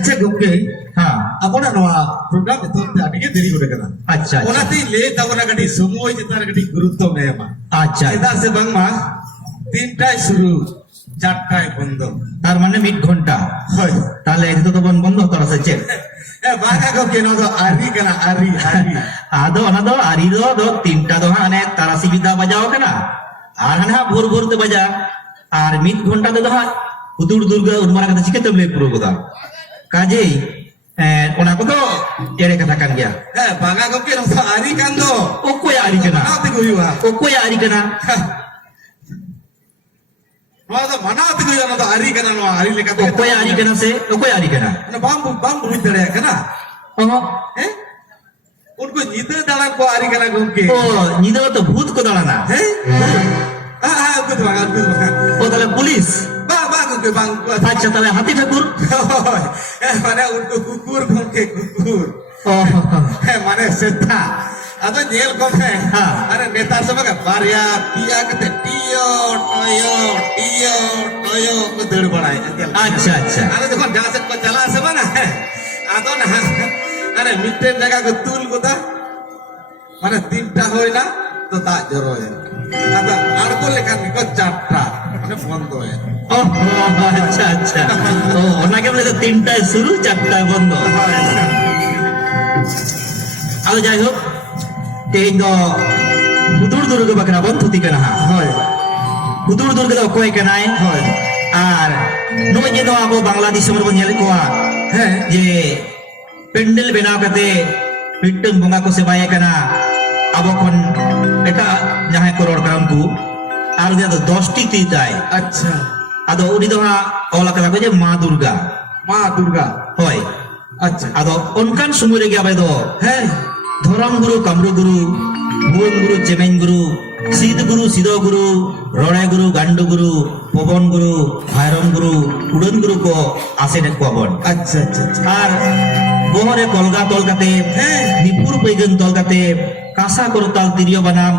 अच्छा गंगे हाँ अपना नवा programme itu tadi ke diri udah kena. अच्छा Ona ti le tabona kadi semua kita kadi guruত্ব neya ma. अच्छा Kita se bang ma তিনটায় শুরু চারটায় বন্ধ তার মানে মিড ঘন্টা হয় তাহলে এটা তো বন্ধ হতে আছে বাঘা গঙ্গে নদ আরি কেনা আরি আরি ᱟᱫᱚ ᱚᱱᱟ ᱫᱚ ᱟᱹᱨᱤ ᱫᱚ ᱛᱤᱱᱴᱟ ᱫᱚ ᱦᱟᱸᱜ ᱚᱱᱮ ᱛᱟᱨᱟᱥᱤ ᱵᱤᱫᱟ ᱵᱟᱡᱟᱣ ᱠᱟᱱᱟ ᱟᱨ ᱦᱟᱱᱟ ᱵᱷᱳᱨ ᱵᱷᱳᱨ ᱛᱮ ᱵᱟᱡᱟ ᱟᱨ ᱢᱤᱫ ᱜᱷᱚᱱᱴᱟ ᱛᱮᱫᱚ ᱦᱟᱸᱜ ᱦᱩᱫᱩᱲ ᱫᱩᱨᱜᱟᱹ ᱩᱱᱢᱟᱨᱟ ᱠᱟᱛᱮ ᱪᱤᱠᱟᱹᱛᱮᱢ ᱞᱟᱹᱭ ᱯᱩᱨᱟᱹᱣ ᱜᱚᱫᱟ ᱠᱟᱡᱮᱭ ᱚᱱᱟ ᱠᱚᱫᱚ ᱮᱲᱮ ᱠᱟᱛᱷᱟ ᱠᱟᱱ ᱜᱮᱭᱟ বাঘা গঙ্গে নদ আরি কান ᱫᱚ ᱚᱠᱚᱭᱟᱜ ᱟᱹᱨᱤ ᱠᱟᱱᱟ ᱢᱟᱱᱟᱣ ᱛᱮᱜᱮ ᱦᱩᱭᱩᱜᱼᱟ ᱚᱠᱚᱭᱟᱜ ᱟᱹᱨᱤ ᱠᱟᱱᱟ ᱱᱚᱣᱟ ᱫᱚ ᱢᱟᱱᱟᱣ ᱛᱮᱜᱮ ᱦᱩᱭᱩᱜᱼᱟ ᱱᱚᱣᱟ ᱫᱚ ᱟᱹᱨᱤ ᱠᱟᱱᱟ ᱱᱚᱣᱟ ᱟᱹᱨᱤ ᱞᱮᱠᱟᱛᱮ ᱚᱠᱚᱭᱟᱜ ᱟᱹᱨᱤ ᱠᱟᱱᱟ ᱥᱮ ᱚᱠᱚᱭᱟᱜ ᱟᱹᱨᱤ ᱠᱟᱱᱟ ᱵᱟᱢ ᱵᱩᱡᱽ ᱫᱟᱲᱮᱭᱟᱜ ᱠᱟᱱᱟ ᱚᱦᱚᱸ ᱦᱮᱸ उनको ᱧᱤᱫᱟᱹ दाड़ान को आरी कना गंगे ও ᱧᱤᱫᱟᱹ তো ভূত को দাঁড়ানা हैं उनको तो उनको ও তাহলে পুলিশ bang उनको bang আচ্ছা তাহলে হাতি ঠাকুর माने उनको कुकुर गंगे कुकुर ও माने सेता atau nyel ko me हाँ। अरे नेता सब का बारिया पिया कते टियो टोयो को दड़ बढ़ाए अच्छा अच्छा अरे देखो जहां से को चला से बना atau nah अरे मिट्टे जगह को तुल को ता माने तीनटा होइना तो ता जरोय आता आड़को लेखा को चारटा माने बंद होय ও আচ্ছা আচ্ছা ও ওনাকে বলে তো তিনটায় শুরু চারটায় বন্ধ আলো যাই হোক তেইন ᱫᱚ ᱦᱩᱫᱩᱲ ᱫᱩᱨᱜᱟᱹ ᱵᱟᱠᱷᱨᱟ ᱵᱚᱱ ᱛᱷᱩᱛᱤ ᱠᱟᱱᱟ ᱦᱟᱸᱜ হয় ᱦᱩᱫᱩᱲ ᱫᱩᱨᱜᱟᱹ ᱫᱚ ᱚᱠᱚᱭ ᱠᱟᱱᱟᱭ হয় আর ᱱᱚᱜᱼᱚᱭ ᱡᱮ ᱟᱵᱚ ᱵᱟᱝᱞᱟ ᱫᱤᱥᱚᱢ ᱨᱮᱵᱚᱱ ᱧᱮᱞ ᱠᱚᱣᱟ হ্যাঁ ᱡᱮ ᱯᱮᱱᱰᱮᱞ ᱵᱮᱱᱟᱣ ᱠᱟᱛᱮ ᱢᱤᱫᱴᱟᱝ ᱵᱚᱸᱜᱟ ᱠᱚ ᱥᱮᱵᱟᱭᱮ ᱠᱟᱱᱟ ᱟᱵᱚ ᱠᱷᱚᱱ ᱮᱴᱟᱜ ᱡᱟᱦᱟᱸᱭ ᱠᱚ ᱨᱚᱲ ᱠᱟᱱᱟ ᱩᱱᱠᱩ ᱟᱨ উনি ᱫᱚ 10টি ᱛᱤ ᱛᱟᱭ अच्छा ᱟᱫᱚ ᱩᱱᱤ ᱫᱚ ᱦᱟᱸᱜ ᱚᱞ ᱟᱠᱟᱫᱟ ᱠᱚ ᱡᱮ ᱢᱟ ᱫᱩᱨᱜᱟ माँ दुर्गा ᱦᱳᱭ अच्छा ᱟᱫᱚ ᱚᱱᱠᱟᱱ ᱥᱚᱢᱚᱭ ᱨᱮᱜᱮ ᱟᱵᱚ ᱫᱚ हैं ধরম গুরু কামরু গুরু ভুবন গুরু চেমেন গুরু সিদ গুরু সিদ গুরু রড়ে গুরু গান্ডু গুরু পবন গুরু ভাইরম গুরু উড়ন গুরু को আসেন কোবন अच्छा अच्छा अच्छा আর বহরে কলগা তল কাতে হ্যাঁ। নিপুর পেগন তল কাতে কাঁসা করতাল তিরিয় বানাম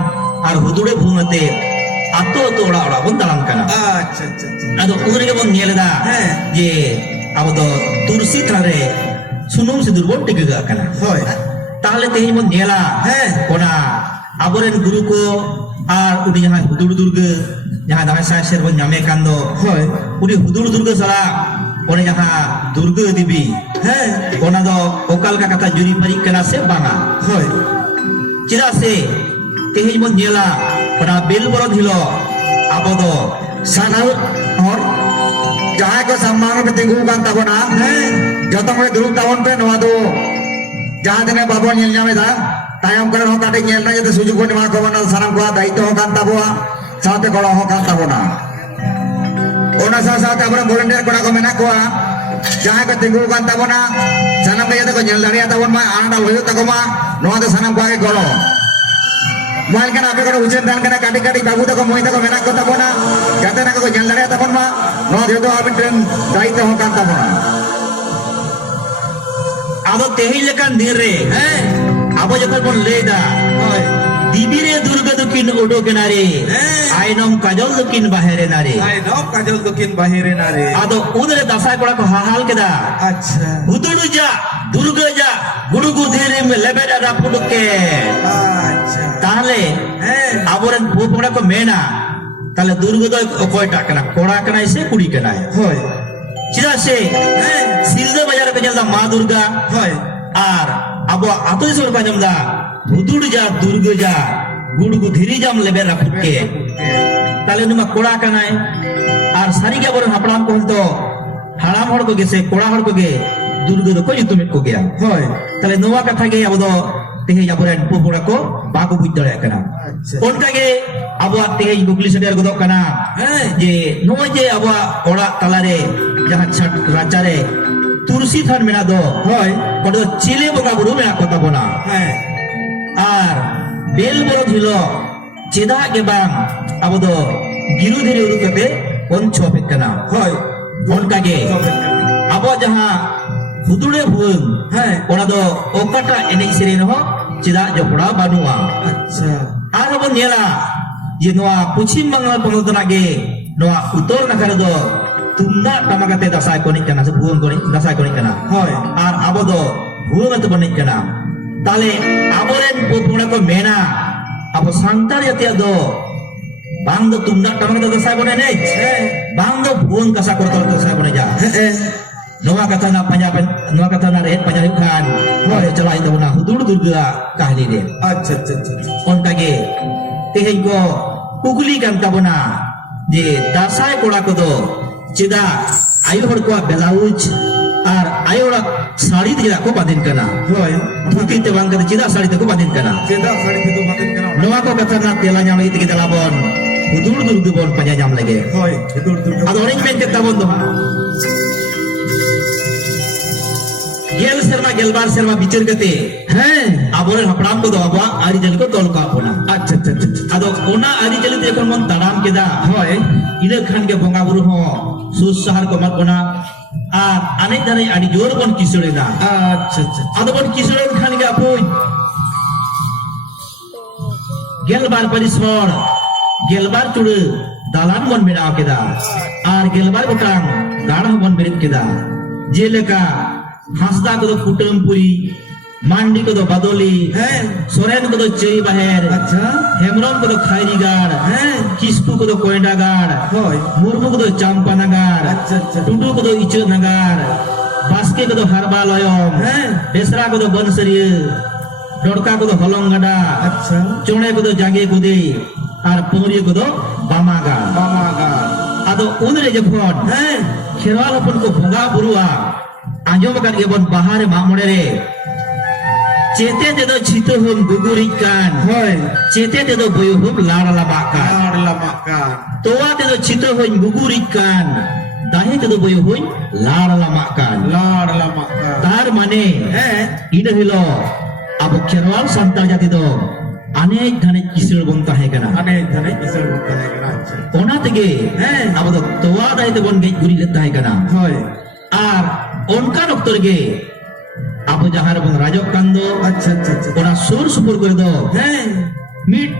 আর হুদুড়ে ভুঙতে আতো আতো ওড়া ওড়া বন দাঁড়ান কানা अच्छा अच्छा अच्छा আদো উগরে বন নিয়েলেদা হ্যাঁ। যে আবো তো তুলসী থারে সুনুম সিঁদুর বন টিকে কানা হয় তাহলে তেহিন বন নিয়েলা হ্যাঁ। ওনা আবরেন গুরু को আর উনি যাহাই হুদুড় দুর্গে যাহা দাহাই সাহের বন নামে কান্দ হয় উনি হুদুড় দুর্গে সালা ওনে যাহা দুর্গে দেবী हैं ওনা দো ওকাল কা কথা জুরি পারি কানা সে বাঙা হয় চিরা সে তেহিন বন নিয়েলা ওনা বেল বরদ হিলো আবো দো सानाउ और जहां को सम्मान पे तिंगु कान ताबोना जतो में दुरुब ताबोन पे नवा दो जहां दिने बाबो नेल ᱧᱟᱢ ᱮᱫᱟ तायम करे हो काटे नेल ना जते सुजुग को निमा को बना सानाम को दायित्व हो कान ताबोआ साथे गड़ो हो कान ताबोना ओना साथे आपण वॉलंटियर कोना को मेना को जहां को तिंगु कान ताबोना सानाम के जते को नेल दाड़िया ताबोन मा आंडा होयो तको मा नवा दो सानाम को आगे गड़ो mobile kan ape kono ujian dan kana kadi kadi babu tako moi tako menak ko tabona jate na ko nyal dare tabon ma no jeto abin den daite ho kan tabona আদো তেহিন লেকান দিন রে हैं আবো যখন বন লেদা হয় দিবিরে দুর্গা দক্ষিণ ওডো কেনারে হ্যাঁ। আইনম কাজল দক্ষিণ বাহিরে নারে ay no kajol dokin bahire na re আদো উদরে দাসাই কোড়া কো হাহাল কেদা अच्छा হুদুড়ু যা দুর্গা যা গুড়ুগু ধীরে লেবেরা রাপুডকে अच्छा তাহলে हैं আবরেন পোপড়া কো মেনা তাহলে দুর্গা দয় কয়টা কেনা কোড়া কেনা এসে কুড়ি কেনা হয় চিরা সে हैं সিলদা বাজারে পেজলদা মা দুর্গা হয় আর আবো আতো সর পাজমদা হুদুড় যা দুর্গা যা গুড়গু ধীরে জাম লেবে রাপুডকে তাহলে উনি মা কোড়া কানাই আর সারিগে বড় হাপড়াম কোন তো হাড়াম হড় কো গেছে কোড়া হড় কো গে দুর্গা দো কই তুমি কো গিয়া হয় তাহলে নোয়া কথা গে আবো দো তেহে যাবরেন পোপড়া কো বাকো বুঝ দড়ে কানা আচ্ছা। কোনটা গে আবো তেহে গুগলি সেটার গদক কানা হ্যাঁ। যে নোয়া যে আবো ওড়া তালারে যাহা ছাট রাচারে তুলসী থান মেনা দো হয় কত চিলে বগা বুড়ু মেনা কথা বনা हैं আর বেল বড় ছিল চেদা গে বাং আবো দো গিরু ধীরে উরুকতে পঞ্চ অপেক্ষা হয় কোনটাকে আবো যাহা হুদুড়ে ভুং हैं ওনা দো ওকাটা এনেই সেরেন হ চেদা জপড়া বানুয়া अच्छा আর বন নেলা যে নোয়া পশ্চিম বাংলা পনতনা গে নোয়া উত্তর নাখারে দো tumdak tamakate dasai konik kana se buang konik dasai konik kana হয় ar abo do buang atu konik kana tale aboren popura ko mena abo santar jati do bang do tumdak tamakate dasai konik ne bang do buang kasa kortol dasai konik ja Noa kata na panjaban, noa kata na red panjalukan. Hoy celai itu na hudur durga kahli de. আচ্ছা আচ্ছা আচ্ছা Ontage teheng ko kukuli kan tabona je dasai kola ko do cida ayu hor ko belauj ar ayu ora sari te ko badin kana. হয় Mungkin te bang kata cida sari te ko badin kana. চেদা sari থেকে বাতিল কেন Noa ko kata na tela nyam lagi kita labon. Hudur durga bon panjam lagi. হয় দূর দূর Ado arrangement ke tabon do. Gel serma bicar kete, aboren hapram ko do aba ari jali ko tol ka pona. আচ্ছা আচ্ছা আচ্ছা Ado ona ari jali te kon mon taram keda, হয় ina khan ke bonga buru ho sus sahar ko mat pona. Ar ane dane ari jor bon kisore da. আচ্ছা আচ্ছা Ado bon kisore khan ke apoy. Gelbar parisor, gelbar chude dalan bon beda keda. Ar gelbar butang darah bon berit keda. Jeleka Hasda ko do Kutampuri, Mandi ko do Badoli, Soren ko do Chei Baher, আচ্ছা Hemron ko do Khairigar, Kispu ko do Koendagar, হয় Murmu ko do Champanagar, আচ্ছা আচ্ছা Tutu ko do Ichanagar, Baske ko do Harbaloyom, Besra ko do Bansariya, Dorka ko do Holongada, আচ্ছা Chone ko do Jage ko de, ar Puri ko do Bamagar. বামাগা Ado unre jokon, Kherwal hopon ko bonga burua, Anjom kan gebon bahare mamone re. Cete te do chito hum gugurikan. হয় Cete te do boyu hum lara labakan. R লামাকা Toa te do chito hum gugurikan. Dahi te do boyu hum lara lamakan. লার লামাকা Tar mane হ্যাঁ ina hilo abu kherwal santar jati do anek dhane kisir bon tahe kana. আনে ধানে কিসের বলতে লাগে না আচ্ছা Ona tege abu do toa dahi te bon gej guri let tahe kana. হয় Ar onkan oktor ge abu jahar bon rajok kando আচ্ছা আচ্ছা আচ্ছা ona sur supur kore do হ্যাঁ mit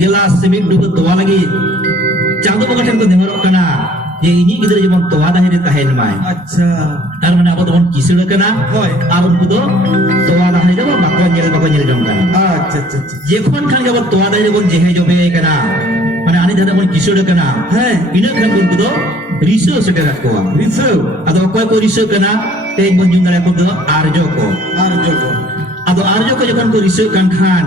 gelas semit dubut toa lagi chando bagaten ko dengarok kana je ini gidre jemon toa dahire tahen mai আচ্ছা tar mane abu don kisir kana হয় ar unku do toa dahire do bakon nyel dong kana আচ্ছা আচ্ছা আচ্ছা jekhon khan ge bon toa dahire bon jehe jobe kana mane ani dada bon kisir kana হ্যাঁ ina khan unku do riso sekerat ko রিসু ado koy ko riso kana te bon jung dara ko do arjo ko আর যোগ ado arjo ko jokon ko riso kan khan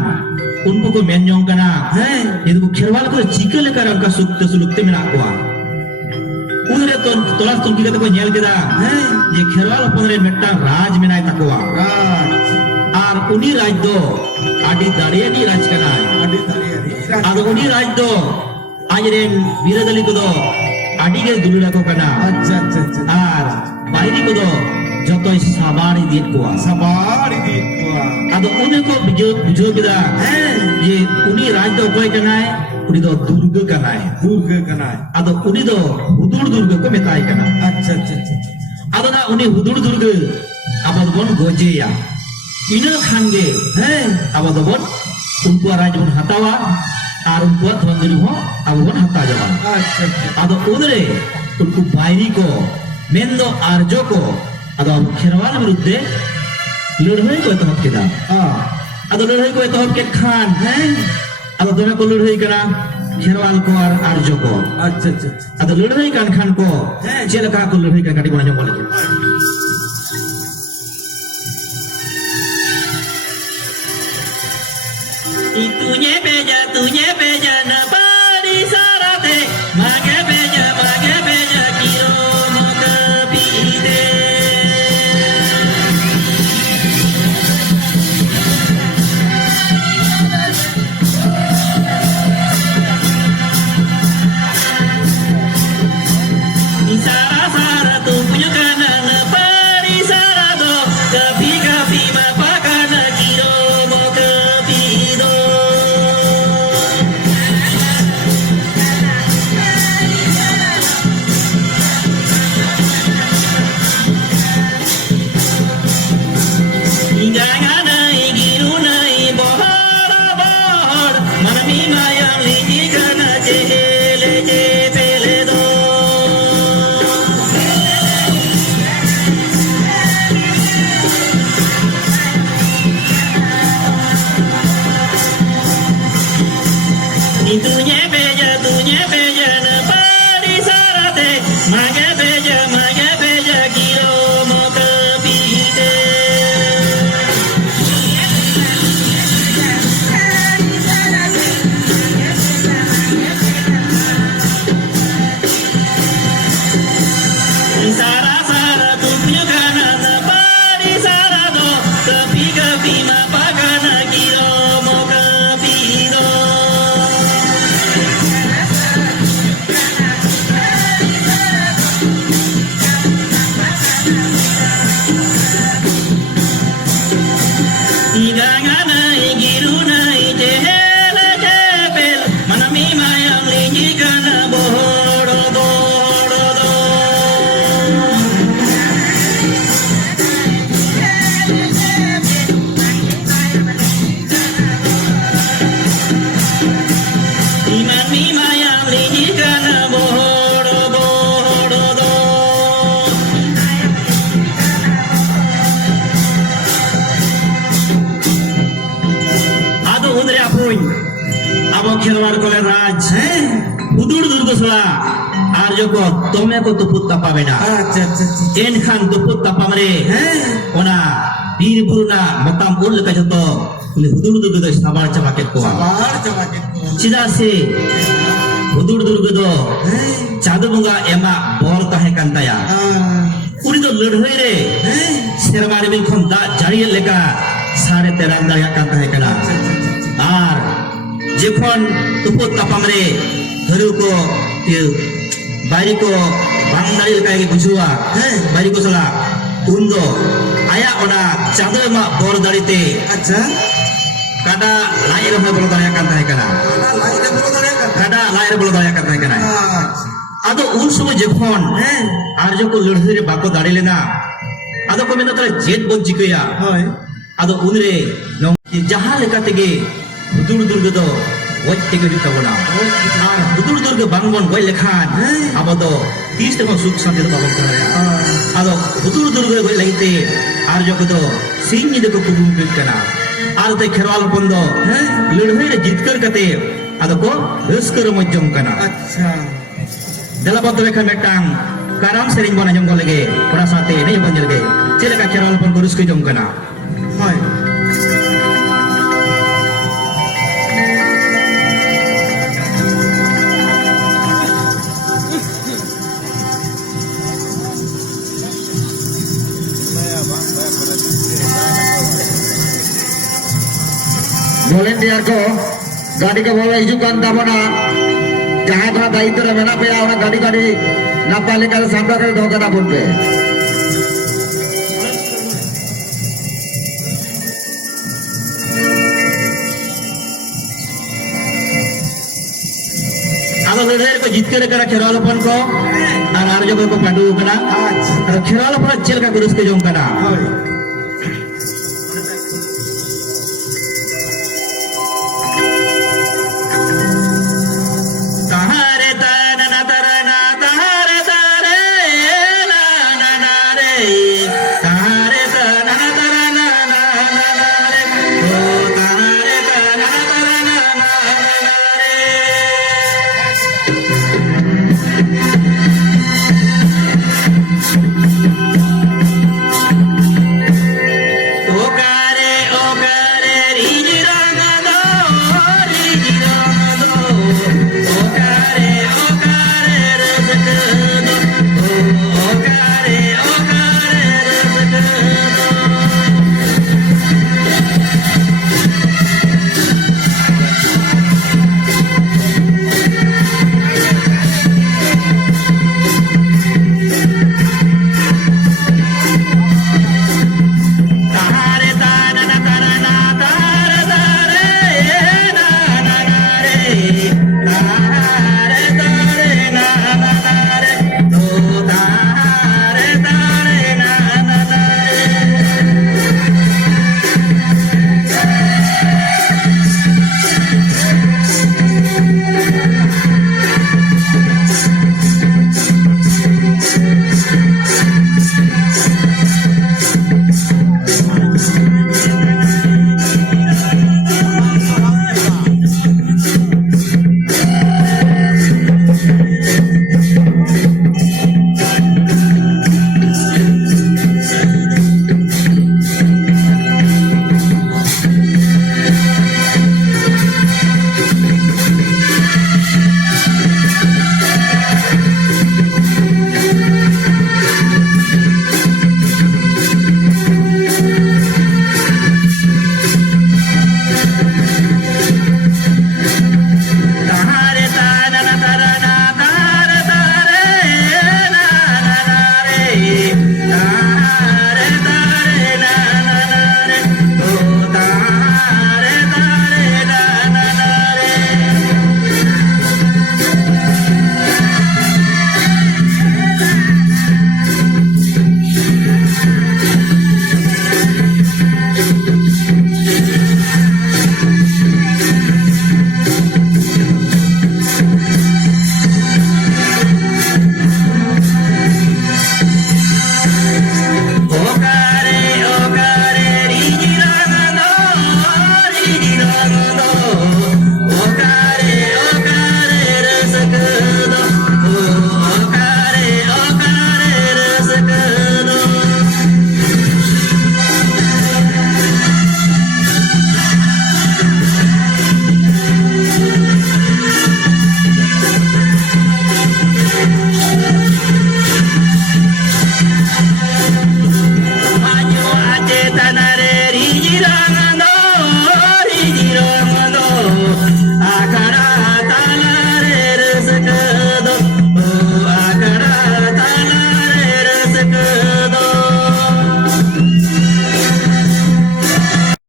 unku ko menyong kana হ্যাঁ itu ko kherwal ko chikale karam ka sulukte mena ko udre ton tolas ton kigate ko nyel keda হ্যাঁ je kherwal ponre metta raj menai takwa Raj ar uni raj do adi dariya ni raj kana আডি দাঁড়িয়ে রাজ ado uni raj do ajren biradali ko do adi ge dulura ko kana আচ্ছা আচ্ছা আচ্ছা ar bairi ko do jotoi sabari dit ko সবারই দিন কোয়া ado uni ko bujo keda হ্যাঁ je uni raj do koy kana uni do durga kana দুর্গে কানায় ado uni do hudur durga ko metai kana আচ্ছা আচ্ছা আচ্ছা আচ্ছা। ado na uni hudur durga abad bon goje ya ina khange abad bon unku raj bon hatawa ar unku thondri ho abon hata jawa আচ্ছা আচ্ছা ado udre unku bairi ko mendo arjo ko ado kherwal birudde lodhai ko etohop keda হ্যাঁ ado lodhai ko etohop ke khan ado dome ko lodhai kana kherwal ko ar arjo ko আচ্ছা আচ্ছা আচ্ছা। ado lodhai kan khan ko jelaka ko lodhai kan kadi bona jom boleh itunya beja na bari sarate mage beja kiro mo kapide Isara sara tu punya kana na bari sarado kapi mapakana kiro mo kapido খেলোয়াড় কলের রাজ হুদুড় দুর্গ সলা আর যখন তোমে কো তুপুত তাপাবে না আচ্ছা আচ্ছা আচ্ছা এনখান তুপুত তাপামরে হ্যাঁ ওনা বীর বুরুনা মতাম উল লেখা যত হুদুড় দুর্গ দো সাবার চাবাকে কোয়া আর চালাকে চিদা সে হুদুড় দুর্গ দো চাঁদু বঙ্গা এমা বর তাহে কান্তায়া উনি তো লড়াই রে সেরবার বিল খন দা জারিয়ে লেখা 13.5 দাঁড়িয়ে কান্তা হে কানা আর যখন তুপুত তাপামরে ধরু কো বাইরে কো বাংদারি লেখা বুঝুয়া বাইরে কো সলা উন্দো আয়া ওনা চাঁদো এমা বর দাড়িতে আচ্ছা কাটা লাইর হয়ে বলো দাঁড়িয়ে কান্তা হে কানা আনা লাইনে বলো ধরে কাটা লাইর বলো দাঁড়িয়ে কান্তা হে কানা আচ্ছা আদো উন সময় যখন আর যখন লড়াই রে বাকো দাঁড়িলে না আদো কমে না তাহলে জেদ বঞ্চি কইয়া হয় আদো উনরে যাহা লেখা থেকে হুদুড় দুর্গ দো ওই থেকে দিতে না আর হুদুড় দুর্গ বাংবন ওই লেখান আবো তো তিস তখন সুখ শান্তি তো পাবন করে আদো হুদুড় দুর্গ ওই লাইতে আর যখন তো সিং নিদে को कुबुम पिट कना আর তে খেরওয়াল পন্দ লড়াই রে জিতকর কতে আদো को रस्कर मजम कना আচ্ছা dalam waktu mereka metang karam sering bona jom lagi ora sate ini jom lagi celaka kerol pun kurus ke jom kana হয় volunteer ko गाड़ी को बोला हिजुकान ताबना जहाँ थोड़ा दायित्व रे मेना पे आवना गाड़ी गाड़ी ना पाले का सामना कर दो कना बोलते ado lodher ko jitkar kara kerol pon ko ar ar jogo ko padu kana আচ্ছা ar kerol pon celaka kurus ke jom kana হয়